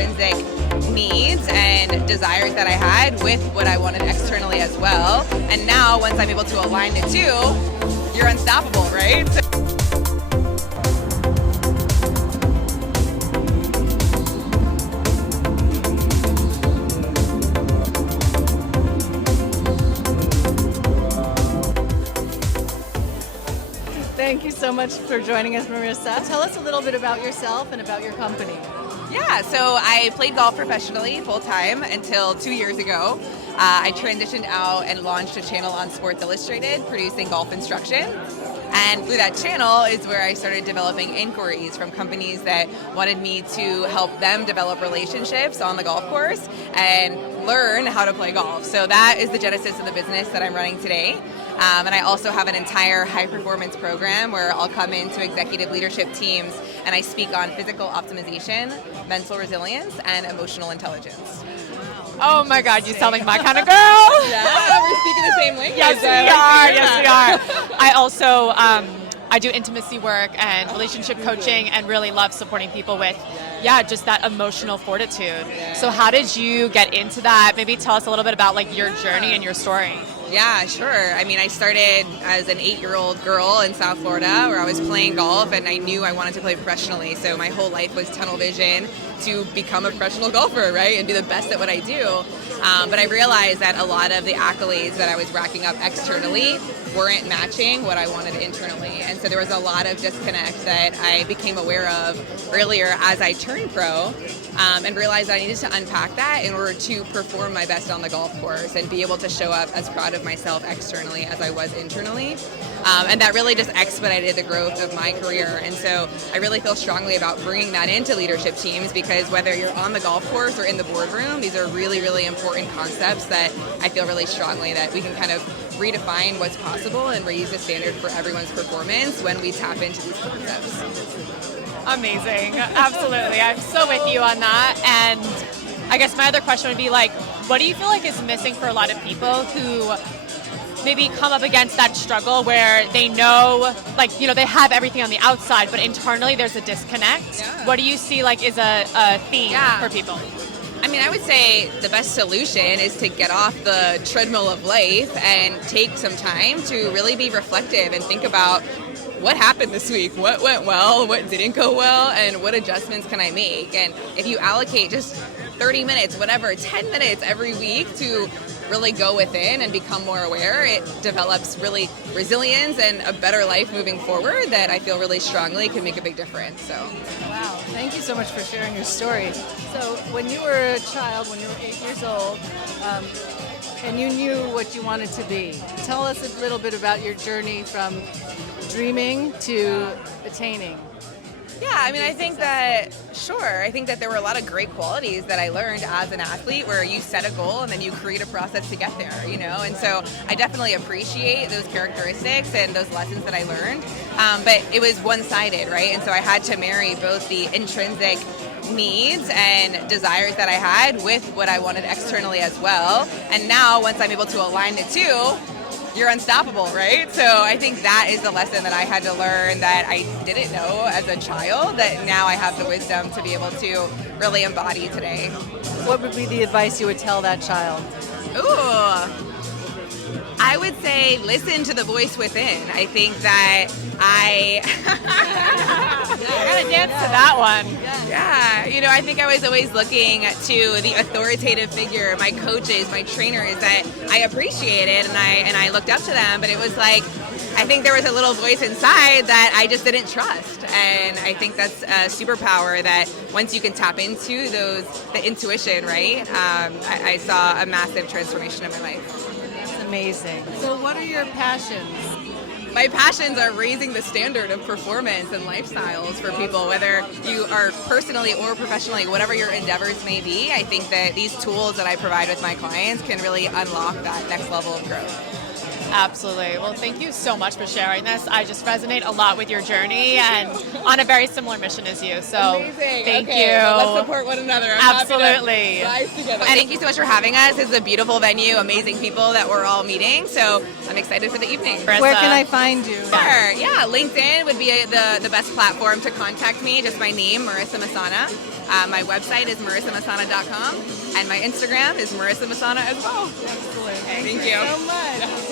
intrinsic needs and desires that I had with what I wanted externally as well. And now once I'm able to align the two, you're unstoppable, right? Thank you so much for joining us, Marisa. Tell us a little bit about yourself and about your company. Yeah, so I played golf professionally full-time until 2 years ago. I transitioned out and launched a channel on Sports Illustrated producing golf instruction. And through that channel is where I started developing inquiries from companies that wanted me to help them develop relationships on the golf course and learn how to play golf. So that is the genesis of the business that I'm running today. And I also have an entire high performance program where I'll come into executive leadership teams and I speak on physical optimization, mental resilience, and emotional intelligence. Oh my God, you sound like my kind of girl. Yeah, we're speaking the same language. Yes, we are. I also I do intimacy work and relationship coaching and really love supporting people with, just that emotional fortitude. So how did you get into that? Maybe tell us a little bit about like your journey and your story. Yeah, sure. I mean, I started as an 8-year-old girl in South Florida where I was playing golf and I knew I wanted to play professionally. So my whole life was tunnel vision to become a professional golfer, right? And do the best at what I do. But I realized that a lot of the accolades that I was racking up externally weren't matching what I wanted internally. And so there was a lot of disconnect that I became aware of earlier as I turned pro. And realized I needed to unpack that in order to perform my best on the golf course and be able to show up as proud of myself externally as I was internally. And that really just expedited the growth of my career. And so I really feel strongly about bringing that into leadership teams because whether you're on the golf course or in the boardroom, these are really, really important concepts that I feel really strongly that we can kind of redefine what's possible and raise the standard for everyone's performance when we tap into these concepts. Amazing. Absolutely. I'm so with you on that. And I guess my other question would be like, what do you feel like is missing for a lot of people who maybe come up against that struggle where they know, like, they have everything on the outside, but internally there's a disconnect? Yeah. What do you see like is a theme for people? I mean, I would say the best solution is to get off the treadmill of life and take some time to really be reflective and think about what happened this week, what went well, what didn't go well, and what adjustments can I make? And if you allocate just 30 minutes, whatever, 10 minutes every week to really go within and become more aware, it develops really resilience and a better life moving forward that I feel really strongly can make a big difference. So, wow, thank you so much for sharing your story. So when you were a child, when you were 8 years old, and you knew what you wanted to be, tell us a little bit about your journey from dreaming to attaining. Yeah, I mean, I think that there were a lot of great qualities that I learned as an athlete where you set a goal and then you create a process to get there, and so I definitely appreciate those characteristics and those lessons that I learned, but it was one-sided, right? And so I had to marry both the intrinsic needs and desires that I had with what I wanted externally as well, and now once I'm able to align the two, you're unstoppable, right? So I think that is the lesson that I had to learn that I didn't know as a child that now I have the wisdom to be able to really embody today. What would be the advice you would tell that child? Ooh, I would say listen to the voice within. I think that I gotta dance to that one. Yeah, I think I was always looking to the authoritative figure, my coaches, my trainers that I appreciated and I looked up to them, but it was like I think there was a little voice inside that I just didn't trust, and I think that's a superpower that once you can tap into the intuition, right? I saw a massive transformation in my life. Amazing. So what are your passions? My passions are raising the standard of performance and lifestyles for people, whether you are personally or professionally, whatever your endeavors may be. I think that these tools that I provide with my clients can really unlock that next level of growth. Absolutely. Well, thank you so much for sharing this. I just resonate a lot with your journey and on a very similar mission as you. So Amazing. thank Okay, you. well, let's support one another. I'm happy to Absolutely. rise together. And thank you so much for having us. It's a beautiful venue, amazing people that we're all meeting. So I'm excited for the evening. Where can I find you? Sure. Yeah, LinkedIn would be the best platform to contact me. Just my name, Marisa Messana. My website is marisamessana.com, and my Instagram is Marisa Messana as well. Excellent. Thank you so much.